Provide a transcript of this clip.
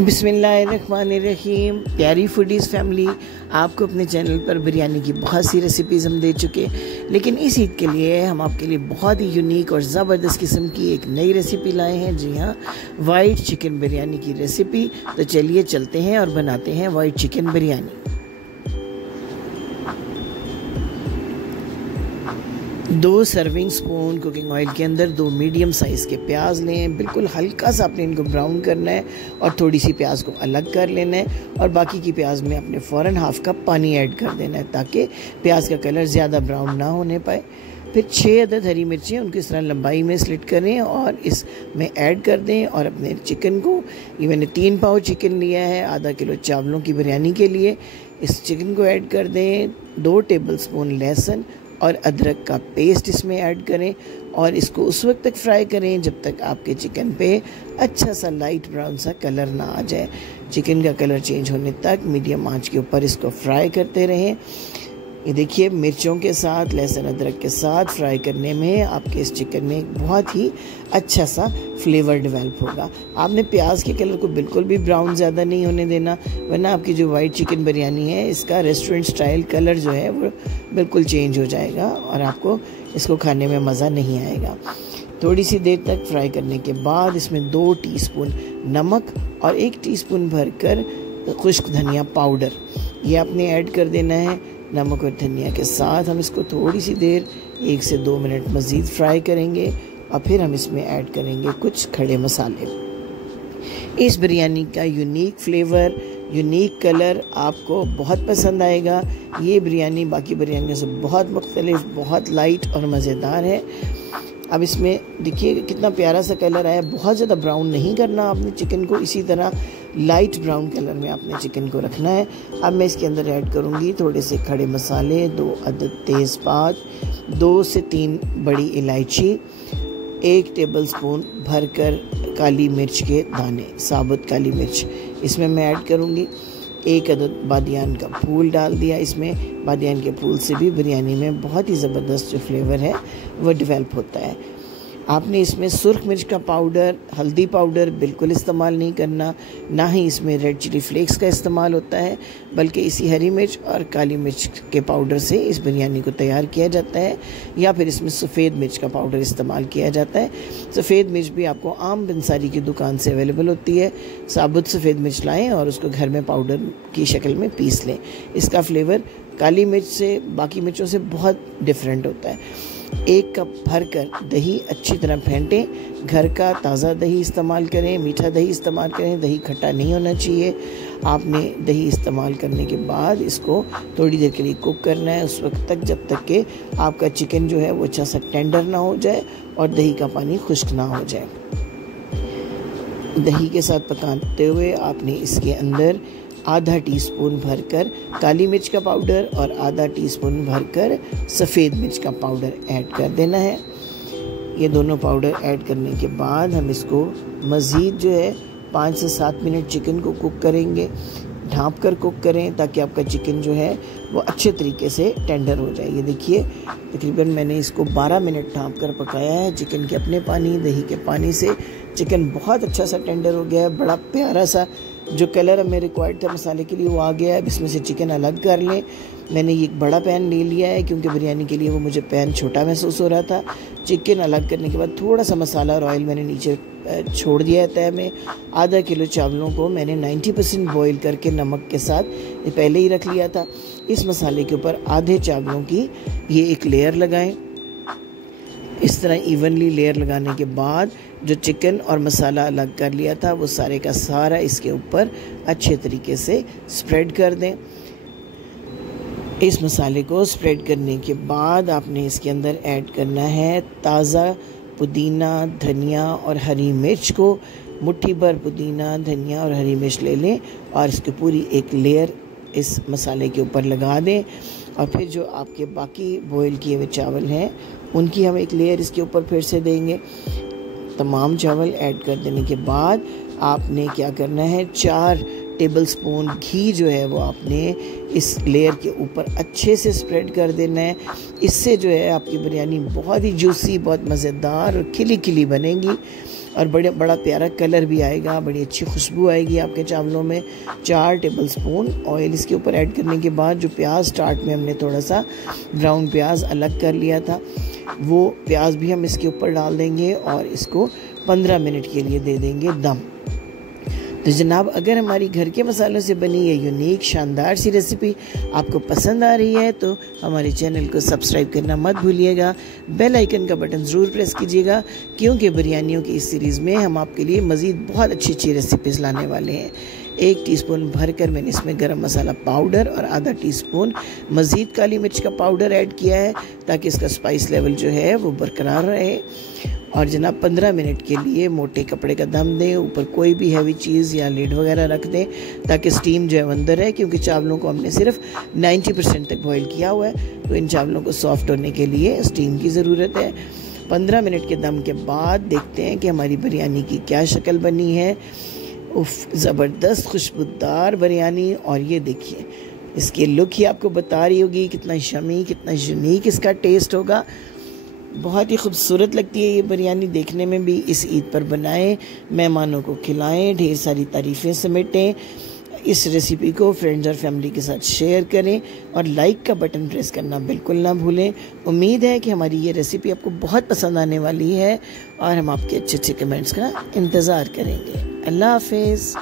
बिस्मिल्लाहिर्रहमानिर्रहीम। प्यारी foodies family, आपको अपने चैनल पर बिरयानी की बहुत सी रेसिपीज़ हम दे चुके हैं, लेकिन इस ईद के लिए हम आपके लिए बहुत ही यूनिक और ज़बरदस्त किस्म की एक नई रेसिपी लाए हैं। जी हाँ, वाइट चिकन बिरयानी की रेसिपी। तो चलिए चलते हैं और बनाते हैं white chicken biryani. 2 serving spoon cooking oil के अंदर 2 मीडियम साइज़ के प्याज लें। बिल्कुल हल्का सा आपने इनको ब्राउन करना है और थोड़ी सी प्याज को अलग कर लेना है और बाकी की प्याज में आपने फ़ौरन हाफ कप पानी ऐड कर देना है ताकि प्याज का कलर ज़्यादा ब्राउन ना होने पाए। फिर 6 अदद हरी मिर्चें उनको इस तरह लंबाई में स्लिट करें और इसमें ऐड कर दें। और अपने चिकन को, ये मैंने 3 पाव चिकन लिया है आधा किलो चावलों की बिरयानी के लिए। इस चिकन को ऐड कर दें। 2 टेबल स्पून लहसुन और अदरक का पेस्ट इसमें ऐड करें और इसको उस वक्त तक फ्राई करें जब तक आपके चिकन पे अच्छा सा लाइट ब्राउन सा कलर ना आ जाए। चिकन का कलर चेंज होने तक मीडियम आंच के ऊपर इसको फ्राई करते रहें। ये देखिए, मिर्चों के साथ, लहसुन अदरक के साथ फ्राई करने में आपके इस चिकन में एक बहुत ही अच्छा सा फ्लेवर डेवलप होगा। आपने प्याज के कलर को बिल्कुल भी ब्राउन ज़्यादा नहीं होने देना, वरना आपकी जो वाइट चिकन बिरयानी है इसका रेस्टोरेंट स्टाइल कलर जो है वो बिल्कुल चेंज हो जाएगा और आपको इसको खाने में मज़ा नहीं आएगा। थोड़ी सी देर तक फ्राई करने के बाद इसमें 2 टीस्पून नमक और 1 टीस्पून भरकर खुश्क धनिया पाउडर ये आपने ऐड कर देना है। नमक और धनिया के साथ हम इसको थोड़ी सी देर 1 से 2 मिनट मज़ीद फ्राई करेंगे और फिर हम इसमें ऐड करेंगे कुछ खड़े मसाले। इस बिरयानी का यूनिक फ्लेवर, यूनिक कलर आपको बहुत पसंद आएगा। ये बिरयानी बाकी बिरयानियों से बहुत मुख्तलिफ, बहुत लाइट और मज़ेदार है। अब इसमें देखिए कितना प्यारा सा कलर आया। बहुत ज़्यादा ब्राउन नहीं करना आपने चिकन को, इसी तरह लाइट ब्राउन कलर में आपने चिकन को रखना है। अब मैं इसके अंदर ऐड करूँगी थोड़े से खड़े मसाले, 2 अदद तेज़पात, 2 से 3 बड़ी इलायची, 1 टेबल स्पून भरकर काली मिर्च के दाने, साबुत काली मिर्च इसमें मैं ऐड करूँगी। 1 अदद बादियान का फूल डाल दिया इसमें। बादियान के फूल से भी बिरयानी में बहुत ही ज़बरदस्त जो फ्लेवर है वो डेवलप होता है। आपने इसमें सुर्ख मिर्च का पाउडर, हल्दी पाउडर बिल्कुल इस्तेमाल नहीं करना, ना ही इसमें रेड चिली फ्लेक्स का इस्तेमाल होता है, बल्कि इसी हरी मिर्च और काली मिर्च के पाउडर से इस बिरयानी को तैयार किया जाता है। या फिर इसमें सफ़ेद मिर्च का पाउडर इस्तेमाल किया जाता है। सफ़ेद मिर्च भी आपको आम बंसारी की दुकान से अवेलेबल होती है। साबुत सफ़ेद मिर्च लाएँ और उसको घर में पाउडर की शक्ल में पीस लें। इसका फ्लेवर काली मिर्च से, बाकी मिर्चों से बहुत डिफरेंट होता है। 1 कप भरकर दही अच्छी तरह फेंटें। घर का ताज़ा दही इस्तेमाल करें, मीठा दही इस्तेमाल करें, दही खट्टा नहीं होना चाहिए। आपने दही इस्तेमाल करने के बाद इसको थोड़ी देर के लिए कुक करना है, उस वक्त तक जब तक कि आपका चिकन जो है वो अच्छा सा टेंडर ना हो जाए और दही का पानी खुश्क ना हो जाए। दही के साथ पकाते हुए आपने इसके अंदर आधा टीस्पून भरकर काली मिर्च का पाउडर और आधा टीस्पून भरकर सफ़ेद मिर्च का पाउडर ऐड कर देना है। ये दोनों पाउडर ऐड करने के बाद हम इसको मज़ीद जो है 5 से 7 मिनट चिकन को कुक करेंगे। ढाँप कर कुक करें ताकि आपका चिकन जो है वो अच्छे तरीके से टेंडर हो जाए। ये देखिए, तकरीबन मैंने इसको 12 मिनट ढाँप कर पकाया है। चिकन के अपने पानी, दही के पानी से चिकन बहुत अच्छा सा टेंडर हो गया है। बड़ा प्यारा सा जो कलर हमें रिक्वायर्ड था मसाले के लिए वो आ गया है। अब इसमें से चिकन अलग कर लें। मैंने ये एक बड़ा पैन ले लिया है क्योंकि बिरयानी के लिए वो मुझे पैन छोटा महसूस हो रहा था। चिकन अलग करने के बाद थोड़ा सा मसाला और ऑयल मैंने नीचे छोड़ दिया है तय में। आधा किलो चावलों को मैंने 90% बॉईल करके नमक के साथ ये पहले ही रख लिया था। इस मसाले के ऊपर आधे चावलों की ये एक लेयर लगाएं। इस तरह इवनली लेयर लगाने के बाद जो चिकन और मसाला अलग कर लिया था वो सारे का सारा इसके ऊपर अच्छे तरीके से स्प्रेड कर दें। इस मसाले को स्प्रेड करने के बाद आपने इसके अंदर ऐड करना है ताज़ा पुदीना, धनिया और हरी मिर्च को। मुट्ठी भर पुदीना, धनिया और हरी मिर्च ले लें और इसकी पूरी एक लेयर इस मसाले के ऊपर लगा दें। और फिर जो आपके बाकी बॉईल किए हुए चावल हैं उनकी हम एक लेयर इसके ऊपर फिर से देंगे। तमाम चावल ऐड कर देने के बाद आपने क्या करना है, 4 टेबल स्पून घी जो है वो आपने इस लेयर के ऊपर अच्छे से स्प्रेड कर देना है। इससे जो है आपकी बिरयानी बहुत ही जूसी, बहुत मज़ेदार और खिली खिली बनेगी। और बड़ा प्यारा कलर भी आएगा, बड़ी अच्छी खुशबू आएगी आपके चावलों में। 4 टेबलस्पून ऑयल इसके ऊपर ऐड करने के बाद जो प्याज स्टार्ट में हमने थोड़ा सा ब्राउन प्याज अलग कर लिया था, वो प्याज भी हम इसके ऊपर डाल देंगे और इसको 15 मिनट के लिए दे देंगे दम। तो जनाब, अगर हमारी घर के मसालों से बनी ये यूनिक शानदार सी रेसिपी आपको पसंद आ रही है तो हमारे चैनल को सब्सक्राइब करना मत भूलिएगा। बेल आइकन का बटन ज़रूर प्रेस कीजिएगा, क्योंकि बिरयानियों की इस सीरीज़ में हम आपके लिए मज़ीद बहुत अच्छी अच्छी रेसिपीज़ लाने वाले हैं। 1 टीस्पून भरकर मैंने इसमें गरम मसाला पाउडर और आधा टीस्पून मज़ीद काली मिर्च का पाउडर ऐड किया है, ताकि इसका स्पाइस लेवल जो है वो बरकरार रहे। और जनाब 15 मिनट के लिए मोटे कपड़े का दम दें, ऊपर कोई भी हैवी चीज़ या लिड वगैरह रख दें, ताकि स्टीम जो है अंदर है, क्योंकि चावलों को हमने सिर्फ 90% तक बॉईल किया हुआ है, तो इन चावलों को सॉफ्ट होने के लिए स्टीम की ज़रूरत है। 15 मिनट के दम के बाद देखते हैं कि हमारी बिरयानी की क्या शक्ल बनी है। उफ, ज़बरदस्त खुशबूदार बिरयानी। और ये देखिए, इसकी लुक ही आपको बता रही होगी कितना शमी, कितना यूनिक इसका टेस्ट होगा। बहुत ही खूबसूरत लगती है ये बिरयानी देखने में भी। इस ईद पर बनाएं, मेहमानों को खिलाएं, ढेर सारी तारीफ़ें समेटें। इस रेसिपी को फ्रेंड्स और फैमिली के साथ शेयर करें और लाइक का बटन प्रेस करना बिल्कुल ना भूलें। उम्मीद है कि हमारी ये रेसिपी आपको बहुत पसंद आने वाली है और हम आपके अच्छे अच्छे कमेंट्स का इंतज़ार करेंगे। अल्लाह हाफिज़।